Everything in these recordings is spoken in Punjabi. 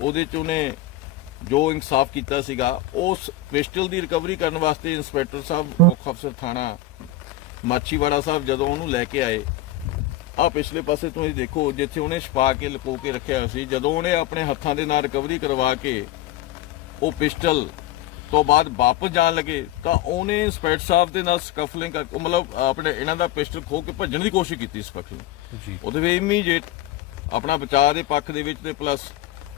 ਉਹਦੇ ਚ ਉਹਨੇ ਜੋ ਇਨਸਾਫ ਕੀਤਾ ਸੀਗਾ ਉਸ ਪਿਸਟਲ ਦੀ ਰਿਕਵਰੀ ਕਰਨ ਵਾਸਤੇ ਇੰਸਪੈਕਟਰ ਸਾਹਿਬ ਮੁੱਖ ਅਫਸਰ ਥਾਣਾ ਮਾਛੀਵਾੜਾ ਸਾਹਿਬ ਜਦੋਂ ਉਹਨੂੰ ਲੈ ਕੇ ਆਏ ਆ ਪਿਛਲੇ ਪਾਸੇ ਤੁਸੀਂ ਦੇਖੋ ਜਿੱਥੇ ਉਹਨੇ ਛਪਾ ਕੇ ਲੁਕੋ ਕੇ ਰੱਖਿਆ ਹੋਇਆ ਸੀ ਜਦੋਂ ਉਹਨੇ ਆਪਣੇ ਹੱਥਾਂ ਦੇ ਨਾਲ ਰਿਕਵਰੀ ਕਰਵਾ ਕੇ ਉਹ ਪਿਸਟਲ ਤੋਂ ਬਾਅਦ ਵਾਪਸ ਜਾਣ ਲੱਗੇ ਤਾਂ ਉਹਨੇ ਇੰਸਪੈਕਟਰ ਸਾਹਿਬ ਦੇ ਨਾਲ ਸਕਫਲਿੰਗ ਕਰਕੇ ਮਤਲਬ ਆਪਣੇ ਇਹਨਾਂ ਦਾ ਪਿਸਟਲ ਖੋ ਕੇ ਭੱਜਣ ਦੀ ਕੋਸ਼ਿਸ਼ ਕੀਤੀ ਨੇ। ਜੀ। ਉਹਦੇ ਵਿੱਚ ਇਮੀਡੀਏਟ ਆਪਣਾ ਬਚਾਅ ਦੇ ਪੱਖ ਦੇ ਵਿੱਚ ਤੇ ਪਲੱਸ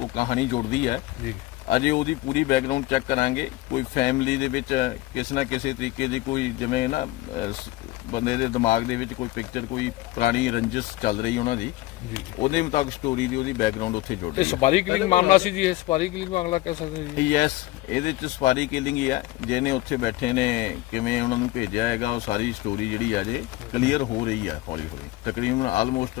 ਉਹ ਕਹਾਣੀ ਜੁੜਦੀ ਹੈ। ਜੀ। ਅਜੇ ਉਹਦੀ ਪੂਰੀ ਬੈਕਗ੍ਰਾਉਂਡ ਚੈੱਕ ਕਰਾਂਗੇ। ਕੋਈ ਫੈਮਿਲੀ ਦੇ ਵਿੱਚ ਕਿਸੇ ਨਾ ਕਿਸੇ ਤਰੀਕੇ ਦੀ ਕੋਈ ਜਿਵੇਂ ਨਾ ਬੰਦੇ ਦੇ ਦਿਮਾਗ ਦੇ ਵਿੱਚ ਕੋਈ ਪਿਕਚਰ ਕੋਈ ਪੁਰਾਣੀ ਰੰਜਿਸ਼ ਚੱਲ ਰਹੀ ਉਹਨਾਂ ਦੀ ਜੀ। ਉਹਦੇ ਮੁਤਾਬਕ ਸਟੋਰੀ ਦੀ ਉਹਦੀ ਬੈਕਗ੍ਰਾਉਂਡ ਉੱਥੇ ਜੁੜ ਰਹੀ ਸਪਾਰੀ ਕਿਲਿੰਗ ਮਾਮਲਾ ਸੀ ਜੀ ਇਹ ਸਪਾਰੀ ਕਿਲਿੰਗ ਮਾਮਲਾ ਕਹਿ ਸਕਦੇ ਜੀ। ਹੈ ਯੈਸ ਇਹਦੇ ਚ ਸਵਾਰੀ ਕਿਲਿੰਗ ਹੀ ਹੈ। ਜਿਹਨੇ ਉੱਥੇ ਬੈਠੇ ਨੇ ਕਿਵੇਂ ਉਹਨਾਂ ਨੂੰ ਭੇਜਿਆ ਹੈਗਾ ਉਹ ਸਾਰੀ ਸਟੋਰੀ ਜਿਹੜੀ ਆ ਜੇ ਕਲੀਅਰ ਹੋ ਰਹੀ ਹੈ ਹੌਲੀ ਹੌਲੀ ਤਕਰੀਬਨ ਆਲਮੋਸਟ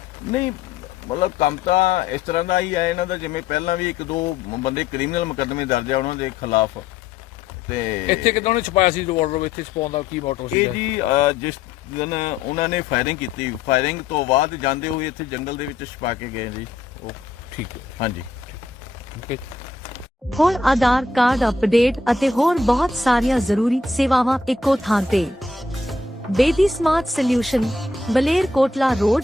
ਨਹੀਂ ਮਤਲਬ ਕੰਮ ਤਾਂ ਇਸ ਤਰ੍ਹਾਂ ਦਾ ਹੀ ਹੈ ਇਹਨਾਂ ਦਾ ਜਿਵੇਂ ਪਹਿਲਾਂ ਵੀ ਇੱਕ ਦੋ ਬੰਦੇ ਕ੍ਰਿਮੀਨਲ ਮੁਕੱਦਮੇ ਦਰਜ ਆ ਉਹਨਾਂ ਦੇ ਖਿਲਾਫ ਤੇ ਇੱਥੇ ਕਿਦਾਂ ਉਹਨੇ ਛਪਾਇਆ ਸੀ ਰਿਵਾਲਵਰ ਇੱਥੇ ਛਪਾਉਣ ਦਾ ਕੀ ਮੋਟਿਵ ਸੀ ਇਹ ਜੀ ਜਿਸ ਦਿਨ ਉਹਨਾਂ ਨੇ ਫਾਇਰਿੰਗ ਕੀਤੀ ਫਾਇਰਿੰਗ ਤੋਂ ਬਾਅਦ ਜਾਂਦੇ ਹੋਏ ਇੱਥੇ ਜੰਗਲ ਦੇ ਵਿੱਚ ਛਪਾ ਕੇ ਗਏ ਜੀ। ਉਹ ਠੀਕ ਹੈ। ਹਾਂਜੀ। ਓਕੇ ਹੁਣ ਆਧਾਰ ਕਾਰਡ ਅਪਡੇਟ ਅਤੇ ਹੋਰ ਬਹੁਤ ਸਾਰੀਆਂ ਜ਼ਰੂਰੀ ਸੇਵਾਵਾਂ ਇੱਕੋ ਥਾਂ ਤੇ। Bedi smart solution Baler Kotla road